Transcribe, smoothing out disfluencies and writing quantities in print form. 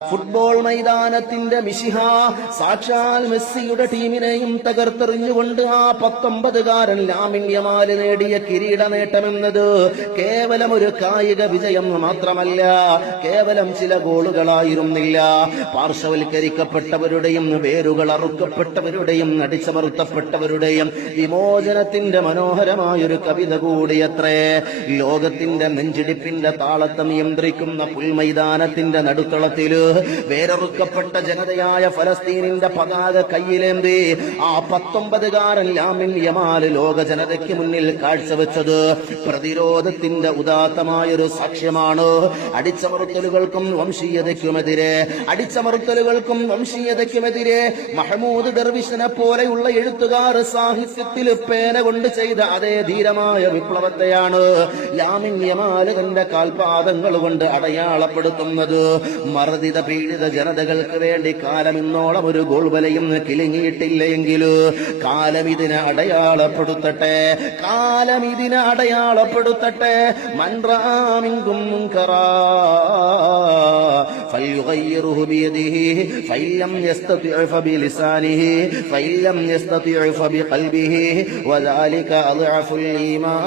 Football മൈതാനത്തിന്റെ മിശിഹ സാക്ഷാൽ മെസ്സിയുടെ ടീമിനെയും തകർത്തെറിഞ്ഞുകൊണ്ട് ആ 19കാരൻ ലാമിൻ യമാൽ നേടിയ കിരീട നേട്ടമെന്നത് കേവലം ഒരു കായിക വിജയം മാത്രമല്ല, കേവലം ചില ഗോളുകളായിരുന്നില്ല. പാർശ്വവൽക്കരിക്കപ്പെട്ടവരുടെയും വേരുകൾ അറുക്കപ്പെട്ടവരുടെയും അടിച്ചമർത്തപ്പെട്ടവരുടെയും വിമോചനത്തിന്റെ മനോഹരമായൊരു കവിത കൂടിയത്രേ. ലോകത്തിന്റെ നെഞ്ചിടിപ്പിന്റെ താളത്തെ നിയന്ത്രിക്കുന്ന പുൽമൈതാനത്തിന്റെ നടുത്തളത്തില് വേരറുക്കപ്പെട്ട ജനതയായ ഫലസ്തീനിന്റെ പതാക കയ്യിലേന്തി ആ 19കാരൻ ലാമിൻ യമാൽ ലോക ജനതയ്ക്ക് മുന്നിൽ കാഴ്ചവെച്ചത് പ്രതിരോധത്തിന്റെ ഉദാത്തമായൊരു സാക്ഷ്യമാണ്. അടിച്ചമർത്തലുകൾക്കും വംശീയതയ്ക്കുമെതിരെ മഹ്മൂദ് ദർവിഷിനെ പോലെയുള്ള എഴുത്തുകാർ സാഹിത്യത്തിൽ പേന കൊണ്ട് ചെയ്ത അതേ ധീരമായ വിപ്ലവത്തെയാണ് ലാമിൻ യമാൽ തന്റെ കാൽപാദങ്ങൾ കൊണ്ട് അടയാളപ്പെടുത്തുന്നത്. മർദിത പീഡിത ജനതകൾക്ക് വേണ്ടി കാലം ഇന്നോളം ഒരു ഗോൾ വലയും കിളിങ്ങിയിട്ടില്ലെങ്കിലോ കാലം ഇതിനെ അടയാളപ്പെടുത്തട്ടെ. മൻ റആ മിൻകും മുൻകറാ ഫൽയുഗയ്യിറുഹു ബിയദിഹി ഫഇല്ലം യസ്തതിഉ ഫബിലിസാനിഹി ഫഇല്ലം യസ്തതിഉ ഫബിഖൽബിഹി വദാലിക അദ്അഫുൽ ഈമാൻ.